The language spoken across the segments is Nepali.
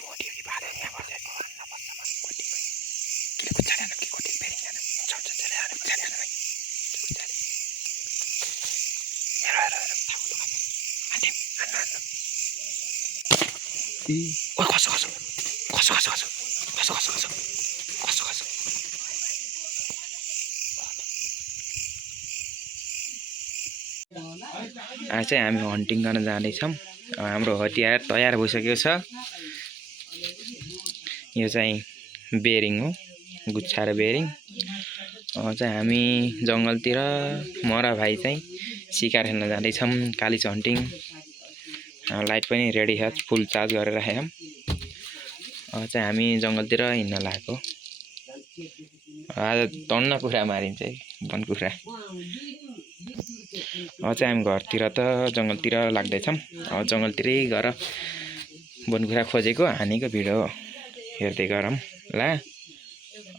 बोडियो कि भाले यहाँ बसेको अन्न बस्नमा कोटी पनि किले कुचाले कि कोटी फेरि यहाँ चौच चले आने कुचाले आने भाइ कुचाले हेर हेर हेर थाहा लगा आन्टी आन्न आन्न ओ खसो खसो खसो खसो खसो खसो खसो खसो खसो खसो आज चाहिँ हामी हन्टिङ गर्न जाँदैछौँ। हाम्रो हतियार तयार भइसकेको छ। यो चाहिँ बेरिङ हो, गुच्छा र बेरिङ। चाहिँ हामी जङ्गलतिर म र भाइ चाहिँ शिकार खेल्न जाँदैछौँ। कालिज हन्टिङ। लाइट पनि रेडी छ, फुल चार्ज गरेर राखेछौँ। चाहिँ हामी जङ्गलतिर हिँड्न लागेको। आज टन्न कुखुरा मारिन्छ है, वन कुखुरा। चाहिँ हामी घरतिर त जङ्गलतिर लाग्दैछौँ। जङ्गलतिरै गएर वन कुखुरा खोजेको हानेको भिडियो हेर्दै गरौँ ल।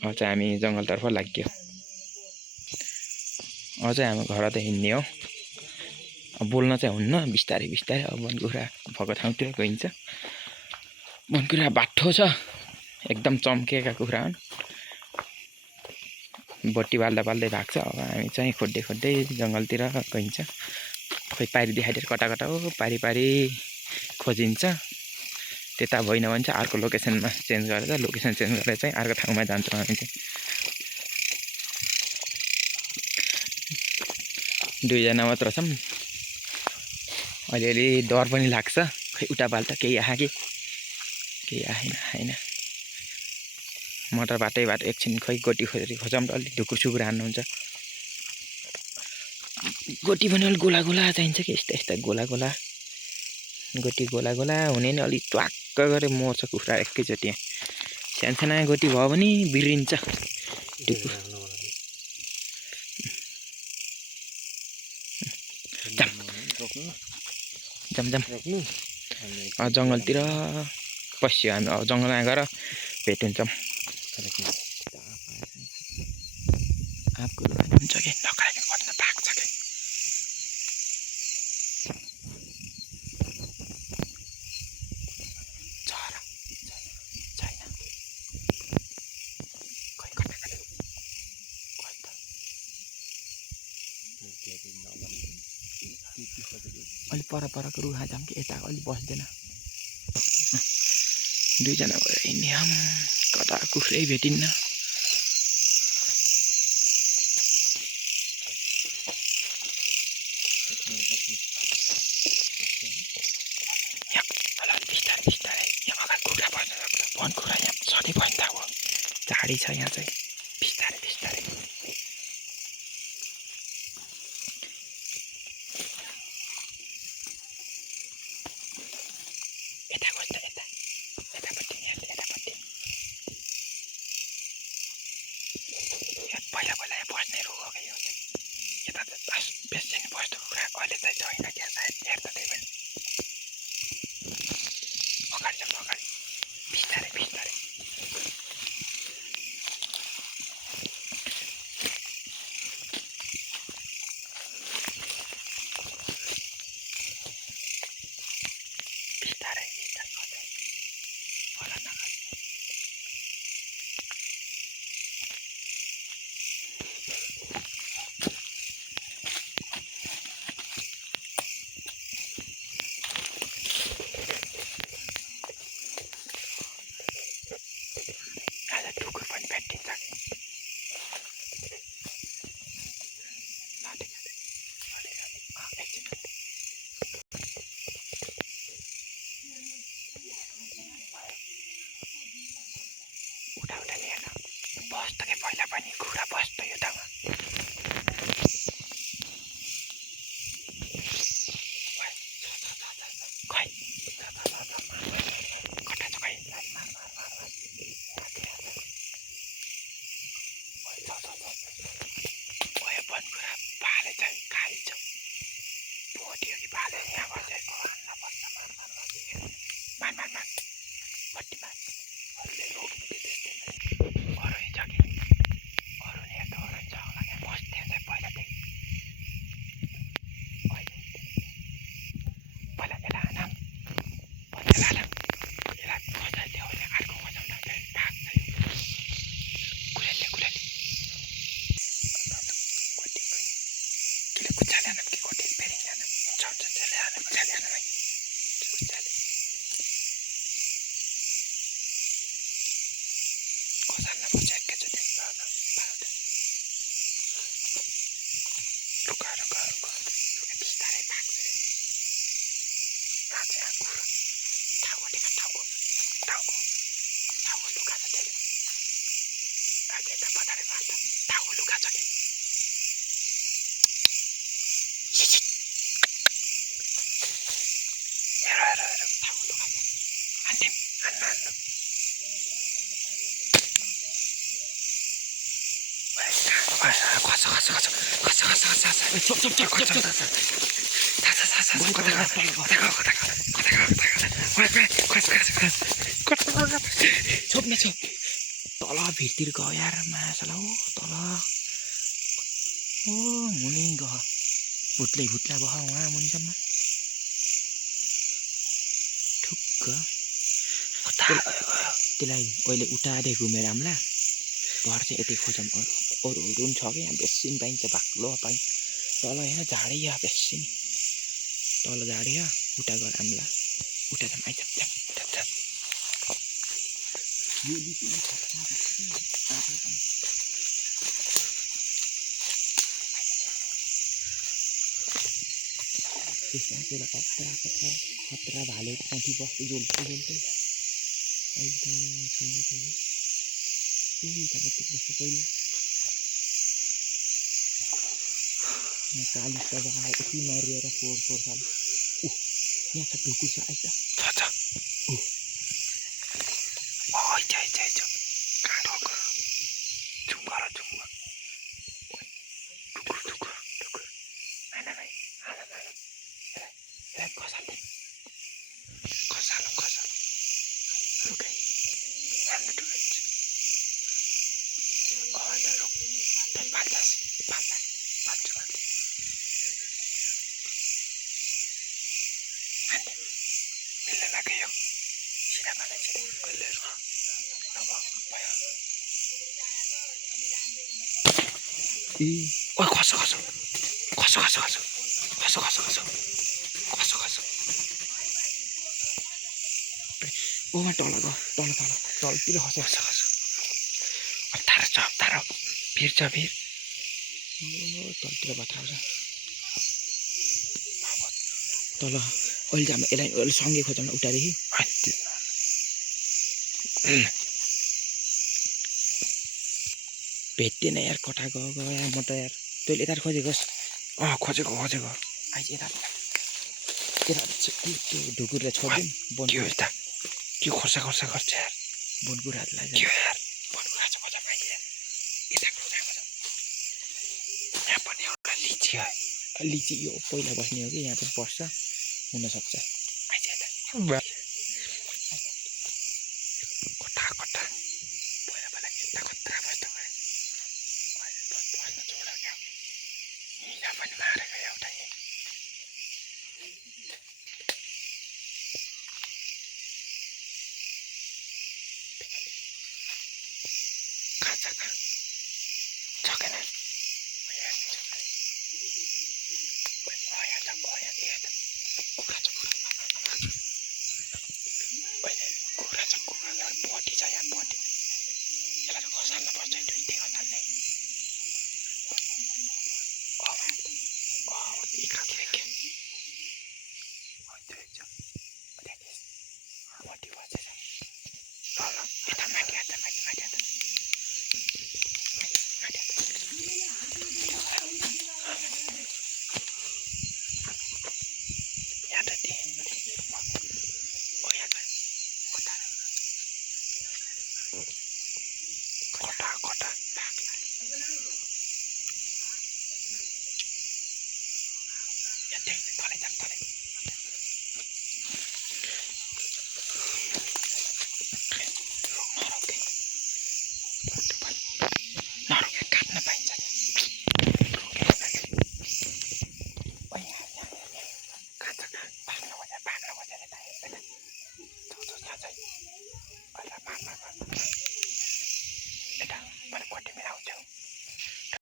चाहिँ हामी जङ्गलतर्फ लाग्यो। चाहिँ हामी घर त हिँड्ने हो। बोल्न चाहिँ हुन्न, बिस्तारै बिस्तारै। वन कुखुरा भएको ठाउँतिर गइन्छ। वन कुखुरा बाठो छ, एकदम चम्केका कुखुरा हुन्। बत्ती बाल्दा बाल्दै भाग्छ। अब हामी चाहिँ खोज्दै खोज्दै जङ्गलतिर गइन्छ। खोइ पारी देखाइदिएर कता कता हो, पारी पारी खोजिन्छ। त्यता भएन भने चाहिँ अर्को लोकेसनमा चेन्ज गरेर चाहिँ अर्को ठाउँमा जान्छौँ हामी चाहिँ। दुईजना मात्र छौँ। अलिअलि डर पनि लाग्छ। खै उता बाल्टा केही आयो कि केही आएन। मोटर बाटैबाट एकछिन खै गोटी खोजौँ त अलिक ढुकुर सुकुर हान्नुहुन्छ। गोटी पनि अलिक गोला गोला चाहिन्छ कि यस्ता यस्ता गोला गोला गोटी गोला गोला हुने नि अलिक ट्वाक्क गरेर मर्छ कुखुरा एकैचोटि। सानसाना गोटी भयो भने बिग्रिन्छ। जाम जङ्गलतिर पस्यो हामी। अब जङ्गलमा गएर भेट हुन्छौँ। आँपको हुन्छ कि नखाइकन कति भाग्छ कि। चरा छैन, खै कता कता अलि परको रुखा जाऊँ कि यता अलि बस्दैन। दुईजना भएर हिँड्ने हम, कता कुखुरै भेटिन्न। बिस्तारै यहाँ अगाडि कुखुरा बस्न सक्छ। वन कुखुरा यहाँ सधैँ बस्दा हो, झाडी छ यहाँ चाहिँ। बिस्तारै बिस्तारै यता खोज्दा यतापट्टि यतापट्टि पहिला यहाँ बस्ने रुख हो कि यो चाहिँ। यता त बेसी बस्दो कुखुरा अहिले चाहिँ छैन क्या सायद, हेर्दा त्यही पनि। अगाडि जाउँ अगाडि, बिस्तारै बिस्तारै। बिस्तारै बिस्तारै खोज्दै होला नगरी। आज ढुकुर पनि भेटिन्छ कि उठा लिएर बस्छ कि पहिला पनि कुखुरा बस्छ यो ठाउँमा। खै कता छ खै वन कुखुरा भाले चाहिँ खाइन्छ। बोडियो कि भाले यहाँ बसेको अन्न बस्छ मार बत्तीमा अरूले रोक्ने त्यस्तै अरू हिँड्छ कि अरू नि हेर्दा होला नि तल भिरतिर गयो यार मासला हो तल ओ मुनि गयो भुत्लै भुत्ला भयो वहाँ मुनिसम्म ठुक्क त्यसलाई अहिले उठाएर घुमेर हामीलाई भर चाहिँ यति खोजौँ अरू पनि छ कि यहाँ बेसी पाइन्छ बाक्लो पाइन्छ तल होइन झाडिया बेसी तल झाडिया उता गएर हामीलाई उता जाऊँ आइज त्यसमा पहिला खतरा भाले औँठी बस्दै जोल्दै अहिले त छैन बस्छ पहिला काली सब यति मारिएर फोहोर साल यहाँ छ ढुकु छ आइज ओमा तलतिर खस तारो भिर छ भिर तलतिर भत्राउँछ तल अहिले चाहिँ हामी यसलाई सँगै खोजौँ न उतादेखि भेट्दैन यार कता गयो यार म त यार तैँले यता खोजेकोस् खोजेको आइज यता ढुकुरले छोडिदिउँ के खोर्सा गर्छ यार बनकुराहरूलाई यार बनकुरा छ खोजा आइज यता यहाँ पनि एउटा लिची यो पहिला बस्ने हो कि यहाँ पनि पर्छ हुनसक्छ आइज यता कता पहिला यता कता बस्दा भयो अहिले बस्न छोड क्या यहाँ पनि मारेको एउटा